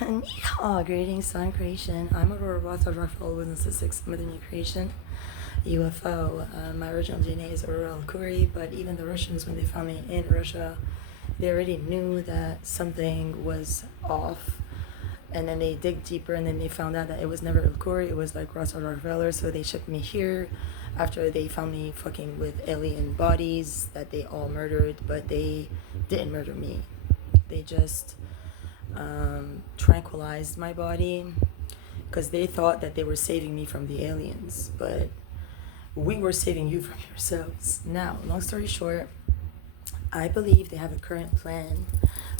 Greetings, Sun Creation. I'm Aurora Roth of Raphael with Statistics Within Your Creation, UFO. My original DNA is Aurora Al-Khoury, but even the Russians, when they found me in Russia, they already knew that something was off. And then they dig deeper, and then they found out that it was never Al-Khoury, it was like Ross or Rockefeller. So they shipped me here after they found me fucking with alien bodies that they all murdered, but they didn't murder me. They just tranquilized my body because they thought that they were saving me from the aliens, but we were saving you from yourselves. Now, long story short, I believe they have a current plan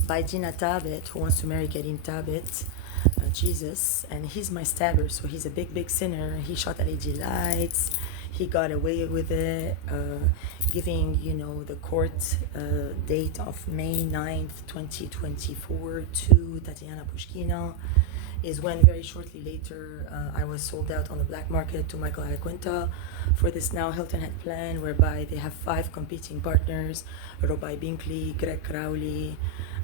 by Gina Tabet, who wants to marry Karim Tabet, Jesus, and he's my stabber, so he's a big sinner. He shot LED lights, he got away with it, giving, the court date of May 9th, 2024 to Tatiana Pushkina, is when very shortly later I was sold out on the black market to Michael Iaquinta for this now Hilton Head plan, whereby they have 5 competing partners: Robai Binkley, Greg Crowley,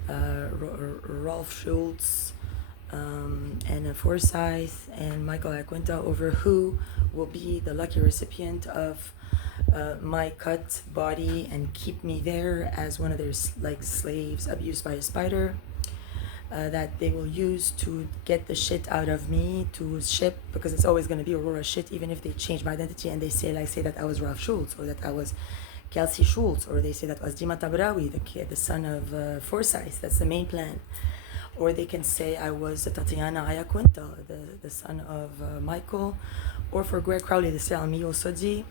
Rolf Schultz, and Forsyth and Michael Iaquinta, over who will be the lucky recipient of my cut body and keep me there as one of their slaves abused by a spider, that they will use to get the shit out of me to ship, because it's always going to be Aurora shit, even if they change my identity and they say that I was Ralph Schultz, or that I was Kelsey Schultz, or they say that I was Dima Tabrawi, the son of Forsyth. That's the main plan. Or they can say I was Tatiana Iaquinta, the son of Michael. Or for Greg Crowley, they say I'm Mio Sodi.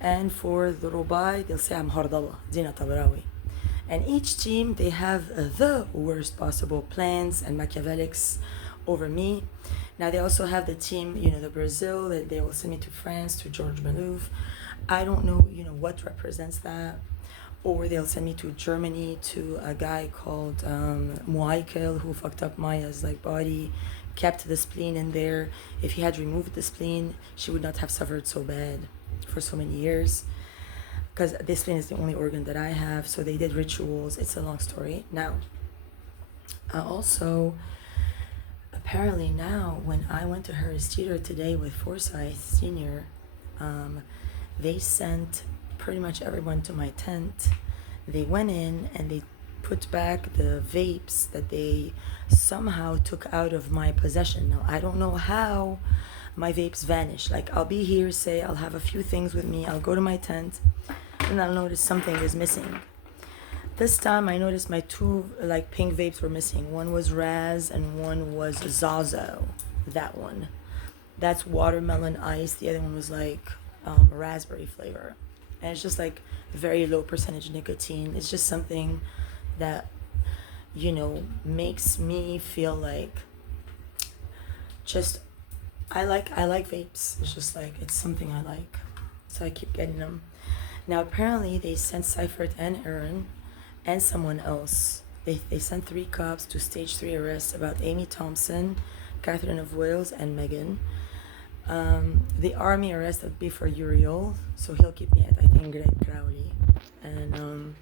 And for the Rubai, they'll say I'm Hardallah, Dina Tabrawi. And each team, they have the worst possible plans and Machiavellics over me. Now they also have the team, the Brazil, that they will send me to France, to George Malouf. I don't know, what represents that. Or they'll send me to Germany to a guy called Muaykel, who fucked up Maya's body, kept the spleen in there. If he had removed the spleen, she would not have suffered so bad for so many years, because this spleen is the only organ that I have. So they did rituals. It's a long story. Now, also, apparently now, when I went to Harris Theater today with Forsyth Sr., they sent pretty much everyone to my tent. They went in and they put back the vapes that they somehow took out of my possession. Now, I don't know how my vapes vanish. I'll be here, say I'll have a few things with me, I'll go to my tent, and I'll notice something is missing. This time I noticed my 2 pink vapes were missing. One was Raz and one was Zazo. That one. That's watermelon ice. The other one was raspberry flavor. And it's just very low percentage nicotine. It's just something that, makes me feel I like vapes. It's just it's something I like. So I keep getting them. Now apparently they sent Seifert and Aaron and someone else. They sent 3 cops to stage 3 arrests about Amy Thompson, Catherine of Wales, and Megan. The army arrested me for Uriel, so he'll keep me at, I think, Greg Crowley. And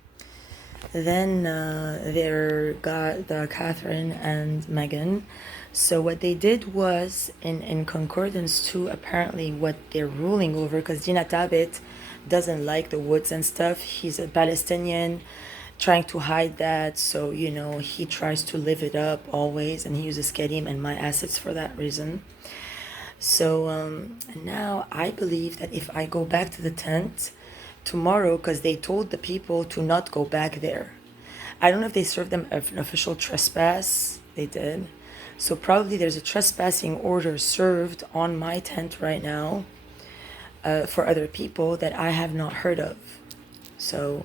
then there got the Catherine and Megan. So what they did was, in concordance to apparently what they're ruling over, because Gina Tabet doesn't like the woods and stuff. He's a Palestinian trying to hide that, so he tries to live it up always, and he uses Karim and my assets for that reason. So now I believe that if I go back to the tent tomorrow, because they told the people to not go back there. I don't know if they served them an official trespass. They did. So probably there's a trespassing order served on my tent right now for other people that I have not heard of. So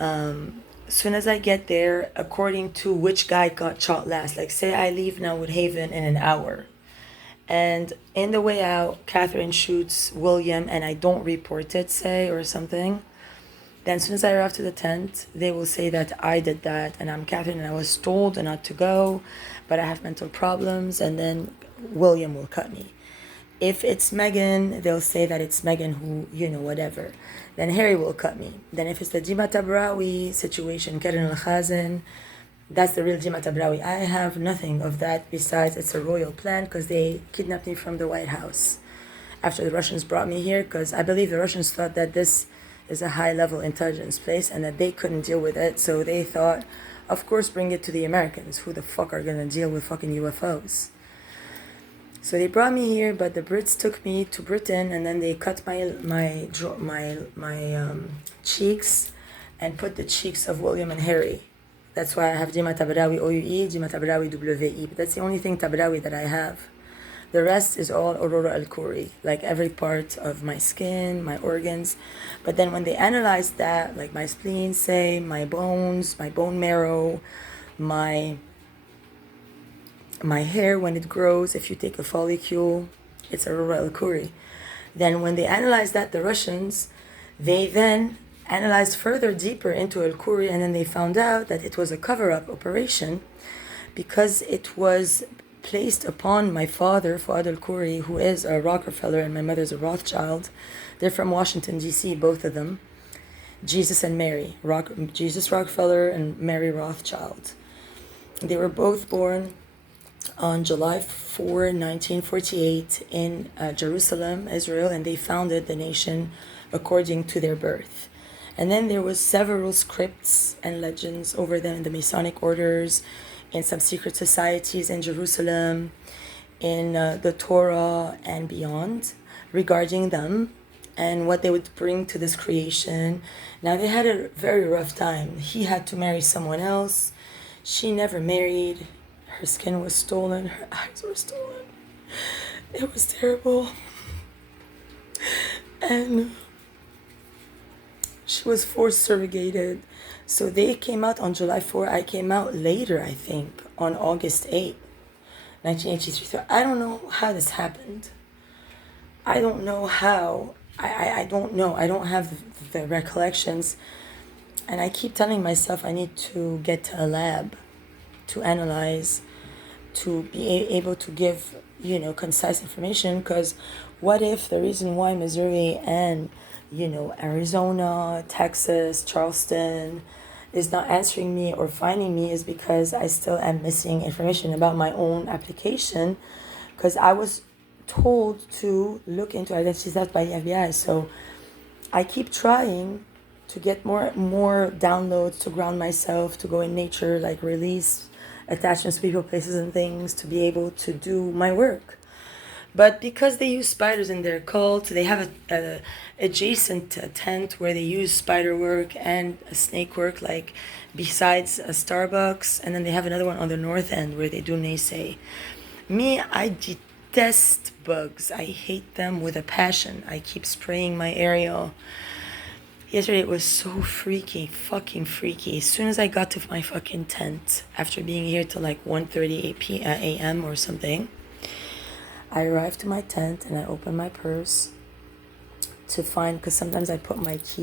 as soon as I get there, according to which guy got shot last, say I leave now with Haven in an hour, and in the way out, Catherine shoots William and I don't report it, say, or something. Then as soon as I arrive to the tent, they will say that I did that and I'm Catherine and I was told not to go, but I have mental problems, and then William will cut me. If it's Megan, they'll say that it's Megan who, whatever. Then Harry will cut me. Then if it's the Dima Tabrawi situation, Karen Al-Khazin, That's the real Jima Tabrawi. I have nothing of that besides it's a royal plan because they kidnapped me from the White House after the Russians brought me here, because I believe the Russians thought that this is a high-level intelligence place and that they couldn't deal with it, so they thought, of course, bring it to the Americans. Who the fuck are gonna deal with fucking UFOs? So they brought me here, but the Brits took me to Britain, and then they cut my cheeks and put the cheeks of William and Harry. That's why I have Jima Tabrawi OUE, Jima Tabrawi WE. But that's the only thing Tabrawi that I have. The rest is all Aurora al-Khoury, like every part of my skin, my organs. But then when they analyzed that, like my spleen, say, my bones, my bone marrow, my hair when it grows, if you take a follicle, it's Aurora al-Khoury. Then when they analyzed that, the Russians, they then analyzed further deeper into al-Khoury, and then they found out that it was a cover-up operation because it was placed upon my father, Fuad al-Khoury, who is a Rockefeller, and my mother's a Rothschild. They're from Washington, D.C., both of them. Jesus and Mary. Jesus Rockefeller and Mary Rothschild. They were both born on July 4, 1948 in Jerusalem, Israel, and they founded the nation according to their birth. And then there was several scripts and legends over them in the Masonic orders, in some secret societies in Jerusalem, in the Torah and beyond, regarding them and what they would bring to this creation. Now, they had a very rough time. He had to marry someone else. She never married. Her skin was stolen. Her eyes were stolen. It was terrible. And she was forced surrogated. So they came out on July 4. I came out later, I think, on August 8, 1983. So I don't know how this happened. I don't know how. I don't know. I don't have the recollections. And I keep telling myself I need to get to a lab to analyze, to be able to give, concise information. Because what if the reason why Missouri and, Arizona, Texas, Charleston is not answering me or finding me is because I still am missing information about my own application, because I was told to look into identity theft by the FBI. So I keep trying to get more downloads, to ground myself, to go in nature, like release attachments to people, places, and things, to be able to do my work. But because they use spiders in their cult, they have a adjacent tent where they use spider work and snake work, like besides a Starbucks. And then they have another one on the north end where they do naysay. Me, I detest bugs. I hate them with a passion. I keep spraying my aerial. Yesterday it was so fucking freaky. As soon as I got to my fucking tent, after being here till like 1:30 a.m. or something, I arrived to my tent and I opened my purse to find, because sometimes I put my key